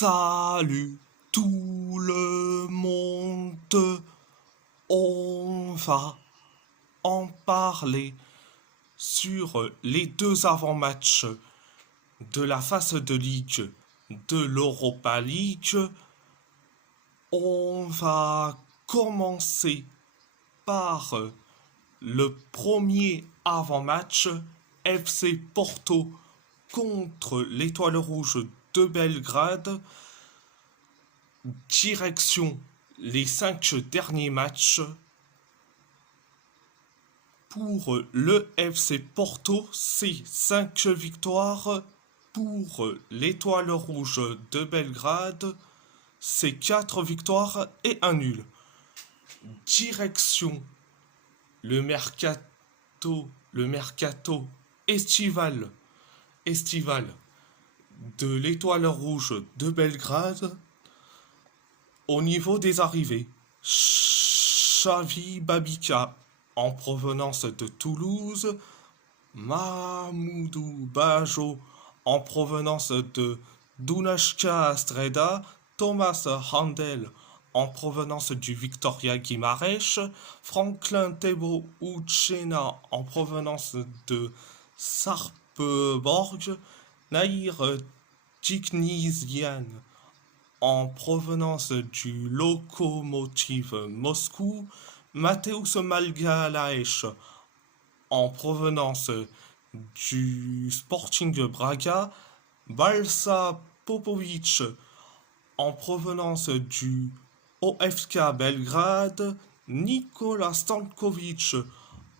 Salut tout le monde, on va en parler sur les deux avant-matchs de la phase de ligue de l'Europa League. On va commencer par le premier avant-match, FC Porto contre l'Étoile Rouge de Belgrade. Direction les 5 derniers matchs. Pour le FC Porto, c'est 5 victoires. Pour l'Étoile Rouge de Belgrade, c'est 4 victoires et un nul. Direction le mercato estival de l'Étoile Rouge de Belgrade. Au niveau des arrivées, Xavi Babika en provenance de Toulouse, Mahmoudou Bajo en provenance de Dunajska Streda, Thomas Handel en provenance du Victoria Guimarães, Franklin Tebo Uchena en provenance de Sarpsborg, Nahir Djiknizian en provenance du Lokomotiv Moscou, Mateusz Magalhaes en provenance du Sporting Braga, Balsa Popovic en provenance du OFK Belgrade, Nikola Stankovic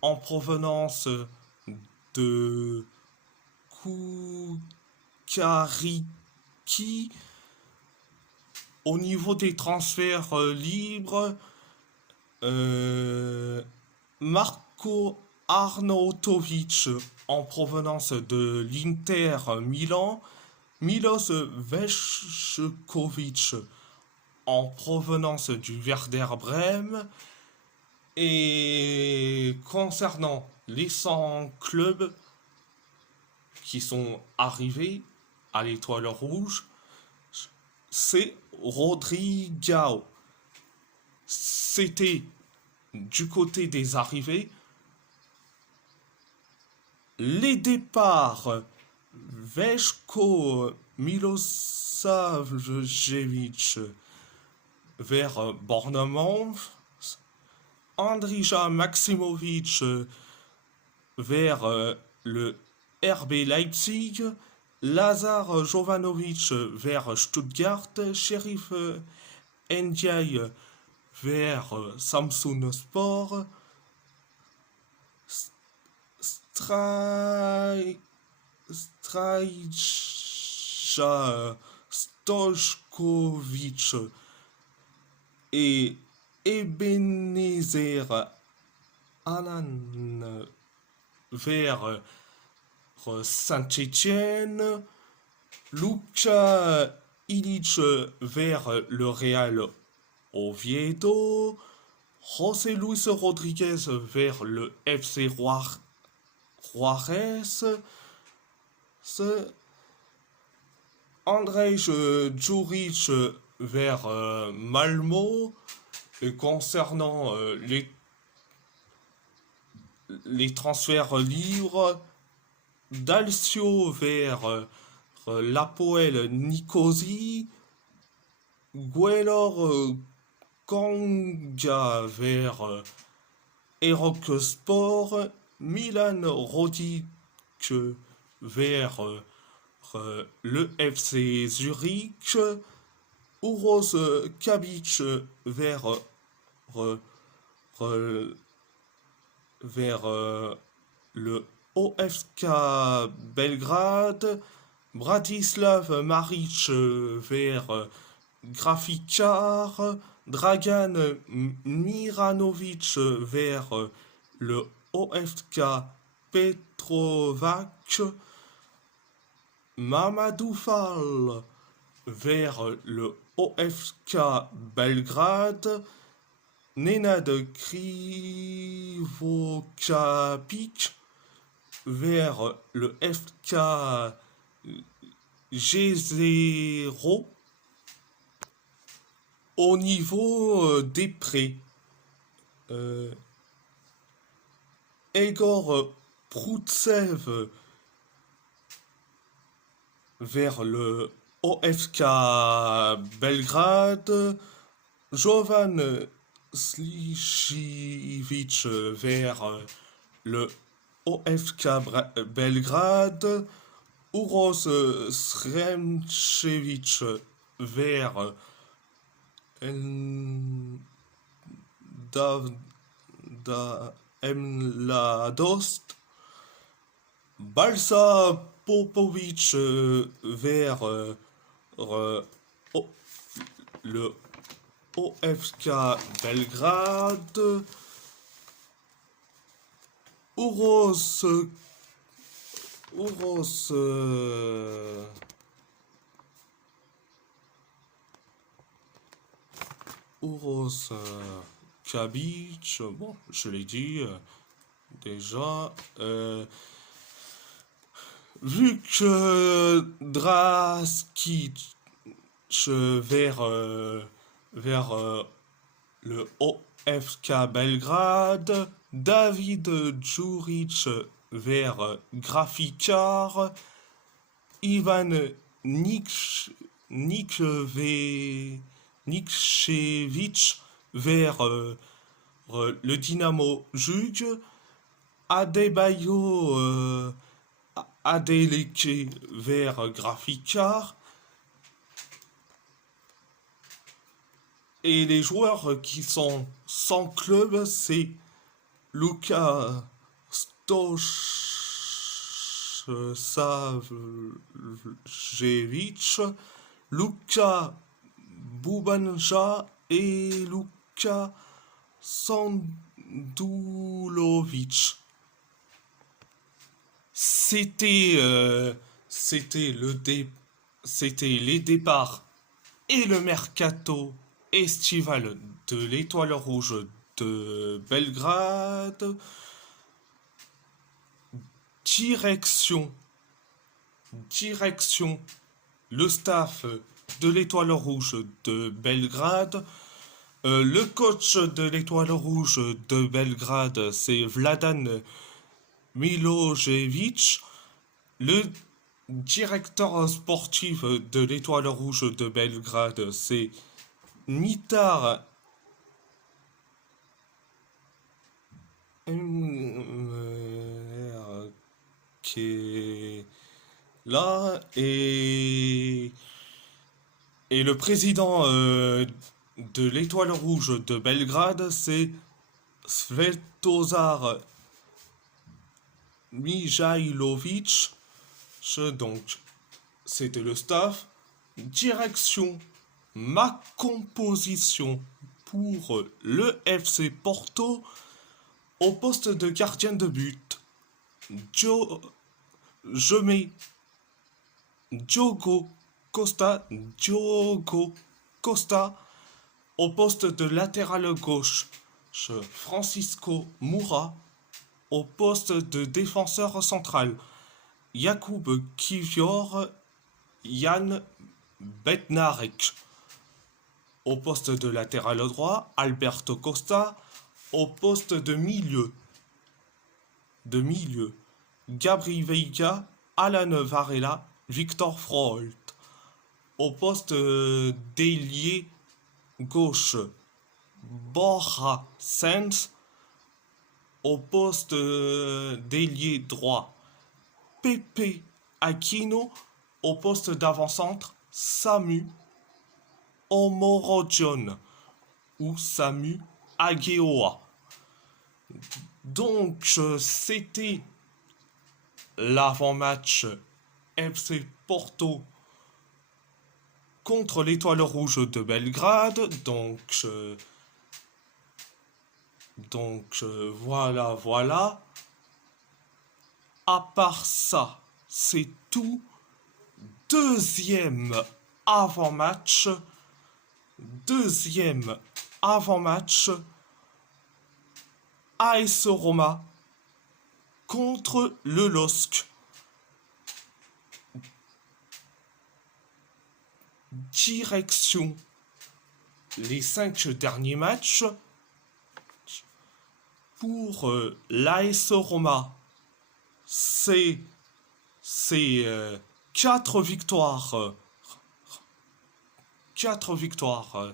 en provenance de Kukariki. Au niveau des transferts libres, Marco Arnautovic en provenance de l'Inter Milan, Milos Veljkovic en provenance du Werder Brême. Et concernant les 100 clubs qui sont arrivés à l'Étoile Rouge, c'est Rodrigao. C'était du côté des arrivées. Les départs, Veljko Milosavljevic vers Bournemouth, Andrija Maximovic vers le RB Leipzig, Lazar Jovanovic vers Stuttgart, Sheriff Ndiaye vers Samsunspor, Strajja Stojkovic et Ebenezer Anan vers Saint-Étienne, Luka Ilic vers le Real Oviedo, José Luis Rodriguez vers le FC Juarez, Andrzej Djuric vers Malmo. Et concernant les transferts libres, Dalcio vers l'Apoel Nicosie, Guelor Kanga vers Erok Sport, Milan Rodic vers le FC Zurich, Uros Kabic vers le OFK Belgrade, Bratislav Maric vers Grafikar, Dragan Miranovic vers le OFK Petrovac, Mamadou Fall vers le OFK Belgrade, Nenad Krivokapic vers le FK G0 au niveau des prêts, euh, Egor Proutsev vers le OFK Belgrade, Jovan Slichivic vers le OFK Belgrade, Uros Sremcevic vers Dav, Mladost, Balsa Popovic vers le OFK Belgrade, Uros Uros Uros Kabic, bon, je l'ai dit déjà. Vu que Draskic vers le OFK Belgrade, David Djuric vers Grafikar, Ivan Nikchevich vers le Dynamo Jug, Adebayo Adeleke vers Grafikar, et les joueurs qui sont sans club, c'est Luka Stojsavjevic, Luka Bubanja et Luka Sandulovic. C'était les départs et le mercato estival de l'Étoile Rouge de Belgrade. Direction, le staff de l'Étoile Rouge de Belgrade. Le coach de l'Étoile Rouge de Belgrade, c'est Vladan Milojevic. Le directeur sportif de l'Étoile Rouge de Belgrade, c'est Mitar qui est là, et le président de l'Étoile Rouge de Belgrade, c'est Svetozar Mijailovic. Donc, c'était le staff. Direction, ma composition pour le FC Porto au poste de gardien de but. Je mets Diogo Costa au poste de latéral gauche. Francisco Moura au poste de défenseur central. Jakub Kivior, Jan Bednarek au poste de latéral droit. Alberto Costa au poste de milieu. Gabri Veiga, Alan Varela, Victor Froholt au poste d'ailier gauche. Borja Sanz au poste d'ailier droit. Pepe Aquino au poste d'avant-centre. Samu Omorodion ou Samu Ageoa. Donc c'était l'avant-match FC Porto contre l'Étoile Rouge de Belgrade. Donc voilà. À part ça, c'est tout. Deuxième avant-match. AS Roma contre le LOSC. Direction les 5 derniers matchs. Pour l'AS Roma, c'est 4 victoires, 4 victoires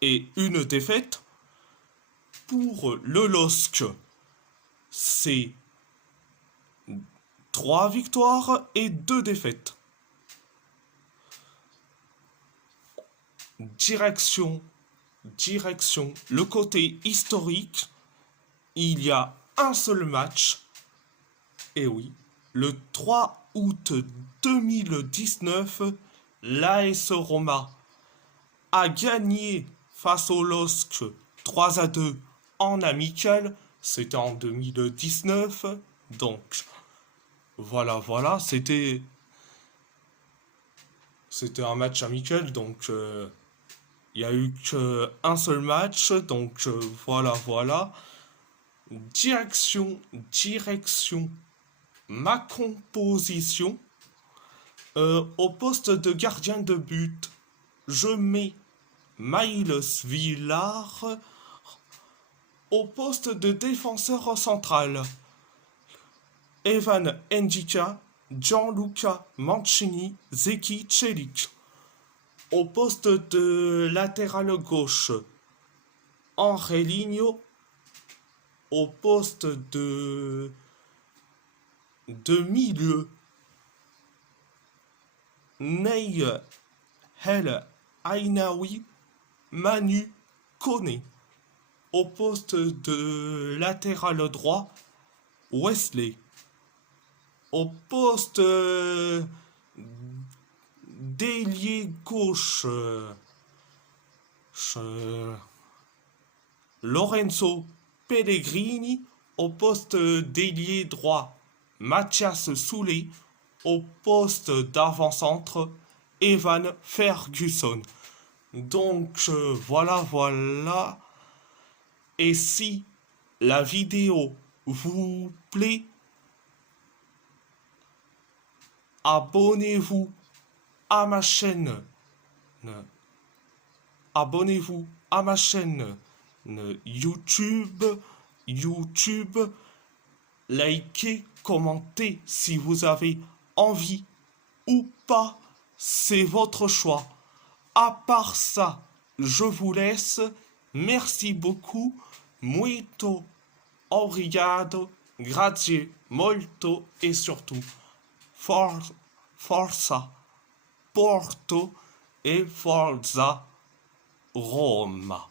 et une défaite. Pour le LOSC, c'est 3 victoires et 2 défaites. Direction, le côté historique, il y a un seul match, et oui, le 3 août 2019, l'AS Roma a gagné face au LOSC 3-2 en amical, c'était en 2019, donc voilà, c'était un match amical, donc il n'y a eu qu'un seul match, donc voilà. Direction, ma composition. Au poste de gardien de but, je mets Miles Villar. Au poste de défenseur central, Evan Ndika, Gianluca Mancini, Zeki Celik. Au poste de latéral gauche, Angelino. Au poste de milieu, Ney El Ainaoui, Manu Kone. Au poste de latéral droit, Wesley. Au poste d'ailier gauche, Lorenzo Pellegrini. Au poste d'ailier droit, Mathias Soulé. Au poste d'avant-centre, Evan Ferguson. Donc voilà. Et si la vidéo vous plaît, abonnez-vous à ma chaîne. Abonnez-vous à ma chaîne YouTube. Likez, commentez si vous avez envie ou pas. C'est votre choix. À part ça, je vous laisse. Merci beaucoup. Muito obrigado. Grazie molto. Et surtout, forza Porto et forza Roma.